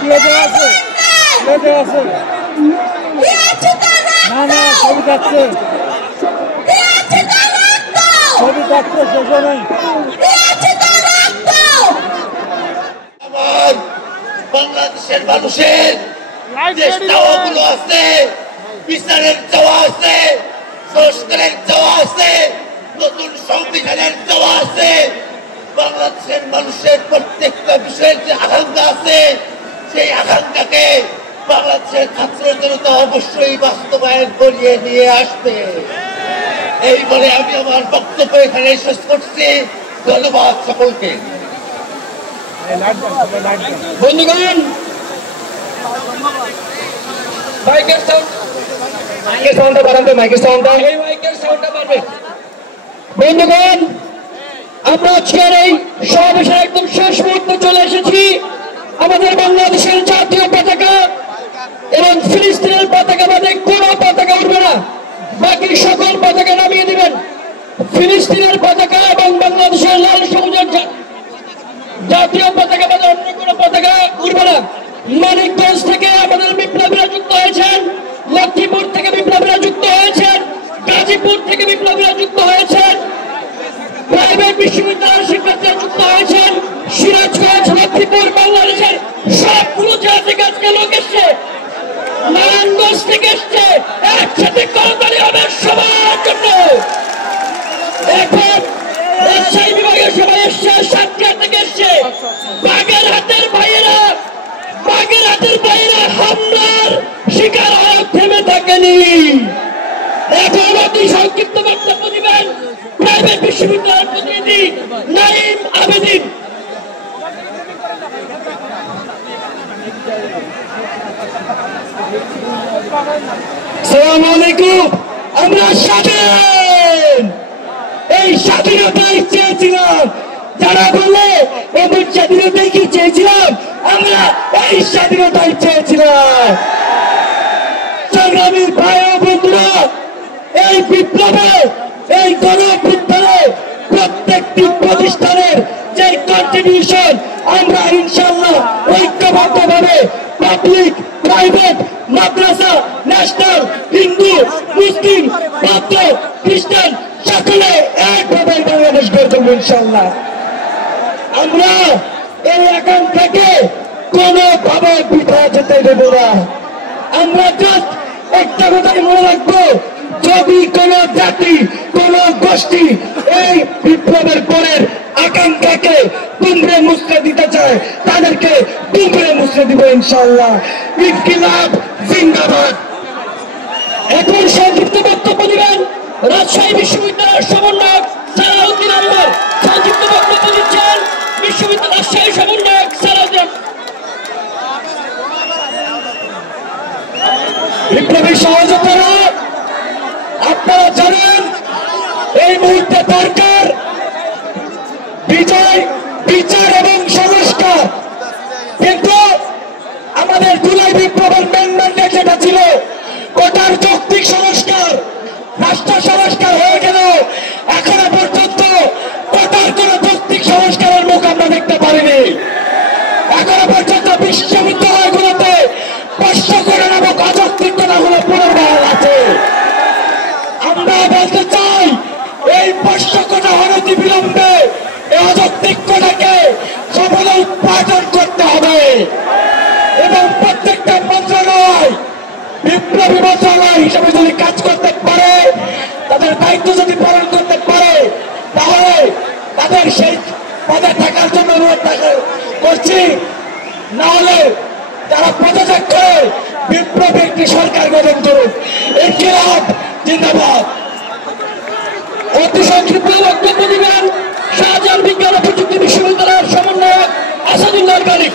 তুলে দেওয়া আছে, তুলে দেওয়া আছে। না না, ছবি যাচ্ছে, ছবি যাচ্ছে, শেষে নেই। বাংলাদেশের মানুষের যে চাওয়াগুলো আছে, বিচারের চাওয়া আছে, সংস্কারের চাওয়া আছে, নতুন সংবিধানের চাওয়া আছে, বাংলাদেশের মানুষের প্রত্যেকটা বিষয়ের যে আকাঙ্ক্ষা আছে, সেই আকাঙ্ক্ষাকে বাংলাদেশের ছাত্র জনতা অবশ্যই বাস্তবায়ন করিয়ে নিয়ে আসবে। এই বলে আমি আমার বক্তব্য এখানে শেষ করছি। ধন্যবাদ সকলকে। বন্ধুগণ, মাইকের সাউন্ডটা বাড়াবে, মাইকের সাউন্ডটা বাড়বে। বন্ধুগণ, আমরা আজকের এই সমাবেশের একদম শেষ মুহূর্তে চলে এসেছি। আমাদের বাংলাদেশের জাতীয় পতাকা এবং ফিলিস্তিনের পতাকা বাদে কোনো পতাকা উঠবে না, বাকি সকল পতাকা নামিয়ে দিবেন। ফিলিস্তিনের পতাকা এবং বাংলাদেশের লাল সবুজের জাতীয় পতাকা বাদে অন্য কোনো পতাকা উঠবে না। মানিকগঞ্জ থেকে আমাদের বিপ্লবীরা যুক্ত হয়েছেন, লক্ষ্মীপুর থেকে বিপ্লবীরা যুক্ত হয়েছেন, গাজীপুর থেকে বিপ্লবীরা যুক্ত হয়েছেন, প্রাইভেট বিশ্ববিদ্যালয়ের শিক্ষার্থীরা যুক্ত হয়েছেন, সিরাজগঞ্জ, লক্ষ্মীপুর, বাংলাদেশের সবগুলো জেলা থেকে আজকে লোক এসছে, নারায়ণগঞ্জ থেকে এসছে। একসাথে করতালি হবে সবার জন্য। এখন রাজশাহী বিভাগের সবাই এসছে, সাতক্ষীরা থেকে এসছে, বাগেরহাটের ভাইয়েরা হামলার শিকার হয়ে থেমে থাকেনি। এখন অতি সংক্ষিপ্ত বক্তব্য দিবেন প্রাইভেট বিশ্ববিদ্যালয়ের প্রতিনিধি নাঈম আবেদিন। আসসালামু আলাইকুম। আমরা স্বাধীন, এই স্বাধীনতাই চেয়েছিলাম। যারা বলে এমন স্বাধীনতাই কি চেয়েছিলাম, আমরা এই স্বাধীনতাই চেয়েছিলাম। সংগ্রামী ভাই ও বন্ধুরা, এই বিপ্লবে, এই গণঅভ্যুত্থানে প্রত্যেকটি প্রতিষ্ঠানের যে কন্ট্রিবিউশন, আমরা ইনশাআল্লাহ ঐক্যবদ্ধভাবে পাবলিক, প্রাইভেট, মাদ্রাসা, ন্যাশনাল, হিন্দু, মুসলিম, বৌদ্ধ, খ্রিস্টান সকলে একভাবে বাংলাদেশ গড়ে তুলব ইনশাআল্লাহ। আমরা এই আকাঙ্ক্ষাকে কোনোভাবে বৃথা যেতে দেব না। আমরা জাস্ট একটা কথাই মনে রাখবো, যদি কোন জাতি, কোন গোষ্ঠী এই বিপ্লবের পরের আকাঙ্ক্ষাকে দুমড়ে মুচড়ে দিতে চায়, তাদেরকে দুমড়ে মুচড়ে দিব ইনশাআল্লাহ। ইনকিলাব জিন্দাবাদ। এখন সংক্ষিপ্ত বক্তব্য দিবেন রাজশাহী বিশ্ববিদ্যালয়ের সমন্বয়ক সালাউদ্দিন আনওয়ার। সংক্ষিপ্ত বক্তব্য দিচ্ছেন বিশ্ববিদ্যালয় রাজশাহী সমন্বয়ক সালাউদ্দিন। বিপ্লবী সহযোগিতারা, আপনারা জানেন এই মুহূর্তে দরকার বিজয়, বিচার এবং সংস্কার। কিন্তু আমাদের জুলাই বিপ্লবের মেন ম্যান্ডেট যেটা ছিল কোটার যৌক্তিক সংস্কার, রাষ্ট্র সংস্কার হয়ে গেল, এখনো পর্যন্ত কোটার কোন যৌক্তিক সংস্কারের মুখ আমরা দেখতে পারিনি। এখনো পর্যন্ত বিশ্ববিদ্যালয়গুলোতে 500 কোটি নামক অযৌক্তিক কোটাগুলো পুনর্বহাল আছে। আমরা বলতে চাই, এই 500 কোটা হনতি বিলম্বে এই অযৌক্তিক কোটাকে সফল উৎপাদন করতে হবে এবং প্রত্যেকটা মন্ত্রণালয় বিপ্লবী মন্ত্রণালয় হিসেবে যদি কাজ করতে পারে, তাদের দায়িত্ব যদি পালন করতে পারে, তাহলে তাদের সেই পদে থাকার জন্য অনুরোধ করছি। না হলে তারা পদত্যাগ করে বিপ্লবী একটি সরকার গঠন করুন। ইনকিলাব জিন্দাবাদ। অতি সংক্ষিপ্ত বক্তব্য দিবেন শাহজাহান বিজ্ঞান ও প্রযুক্তি বিশ্ববিদ্যালয়ের সমন্বয়ক আসাদুল্লাহ গালিব।